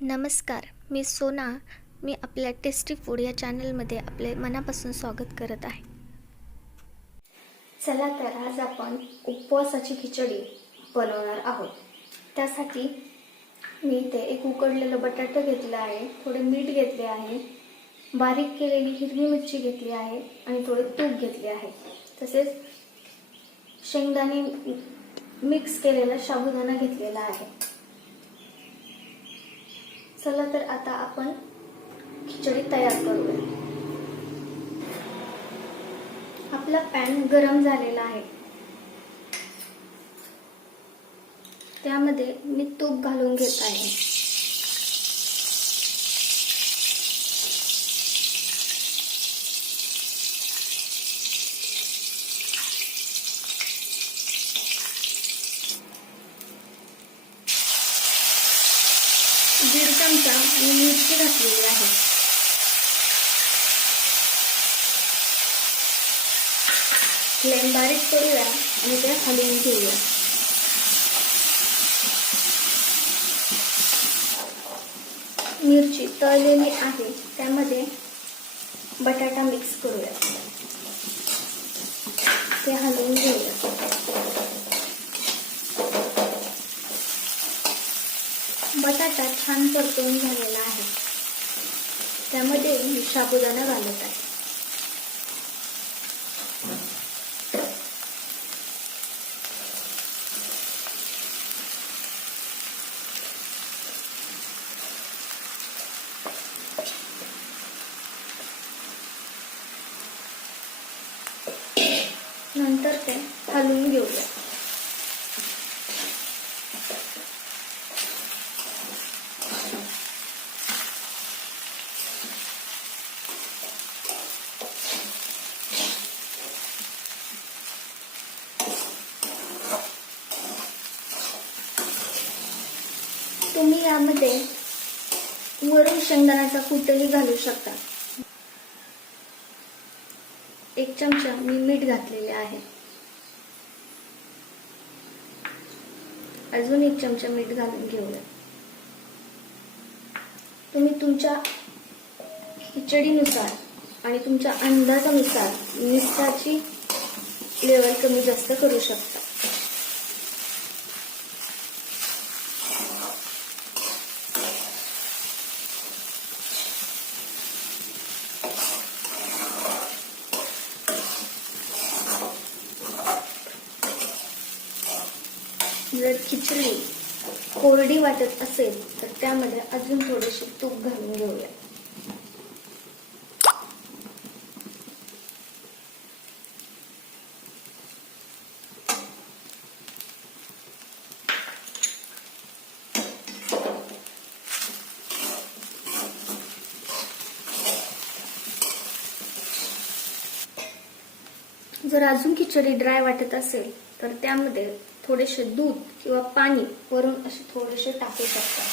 नमस्कार, मी सोना. मी आपल्या टेस्टी फूड या चॅनलमध्ये आपले मनापासून स्वागत करत आहे. चला तर आज आपण उपवासाची खिचडी बनवणार आहोत. त्यासाठी मी इथे एक उकडलेलं बटाटा घेतला आहे, थोडे मीठ घेतले आहे, बारीक केलेली हिरवी मिरची घेतली आहे आणि थोडे तूप घेतले आहे. तसेच शेंगदाणे मिक्स केलेला साबुदाणा घेतलेला आहे. चला तर आता आपण खिचडी तयार करूया. आपला पॅन गरम झालेला आहे. त्यामध्ये मी तूप घालून घेत आहे. दीड चमचा मी मिरची घातलेली आहे. फ्लेम बारीक करूया आणि ते हलवून घेऊया. मिरची तळलेली आहे, त्यामध्ये बटाटा मिक्स करूया, ते हलवून घेऊया. बटाटा छान परतवून झालेला आहे. त्यामध्ये मी साबुदाणा घालत आहे. नंतर ते हलवून घेऊया. तुम्ही यामध्ये वरून शेंगदाण्याचा कूटही घालू शकता. 1 चमचा मी मीठ घातलेले आहे. अजून 1 चमचा मीठ घालून घेऊया. तुम्ही तुमच्या खिचडीनुसार आणि तुमच्या अंदाजानुसार मिठाची लेवल कमी जास्त करू शकता. जर खिचडी कोरडी वाटत असेल तर त्यामध्ये अजून थोडेसे तूप घालून घेऊया. जर अजून खिचडी ड्राय वाटत असेल तर त्यामध्ये थोडेसे दूध किंवा पाणी वरून असे थोडेसे टाकू शकता.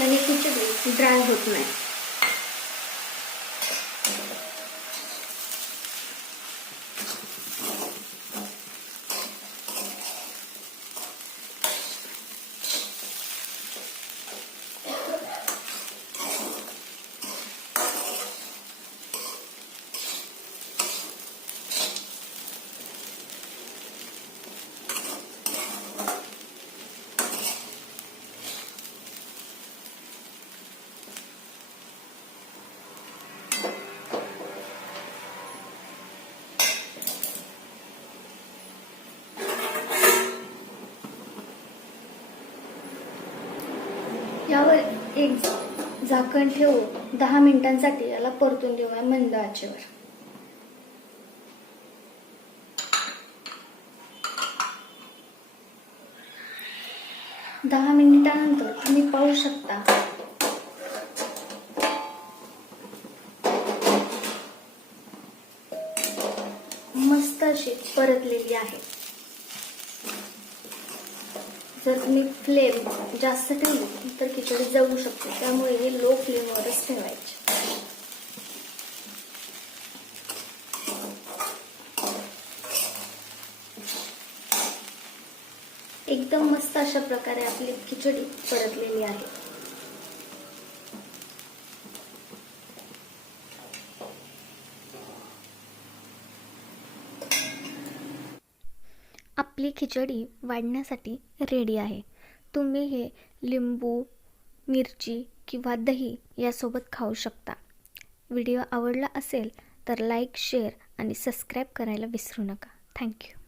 याने खिचडी ड्राय होत नाही. यावर एक झाकण ठेवून 10 मिनिटांसाठी याला परतून देऊया मंद आचेवर. दहा मिनिटांनंतर तुम्ही पाहू शकता मस्त अशी परतलेली आहे. जर तुम्ही फ्लेम जास्त ठेवली तर खिचडी जळू शकते, त्यामुळे हे लो फ्लेमवरच ठेवायचे. एकदम मस्त अशा प्रकारे आपली खिचडी परतलेली आहे. आपली खिचडी वाढण्यासाठी रेडी आहे. तुम्ही हे लिंबू, मिरची किंवा दही यासोबत खाऊ शकता. व्हिडिओ आवडला असेल तर लाईक, शेअर आणि सबस्क्राईब करायला विसरू नका. थँक्यू.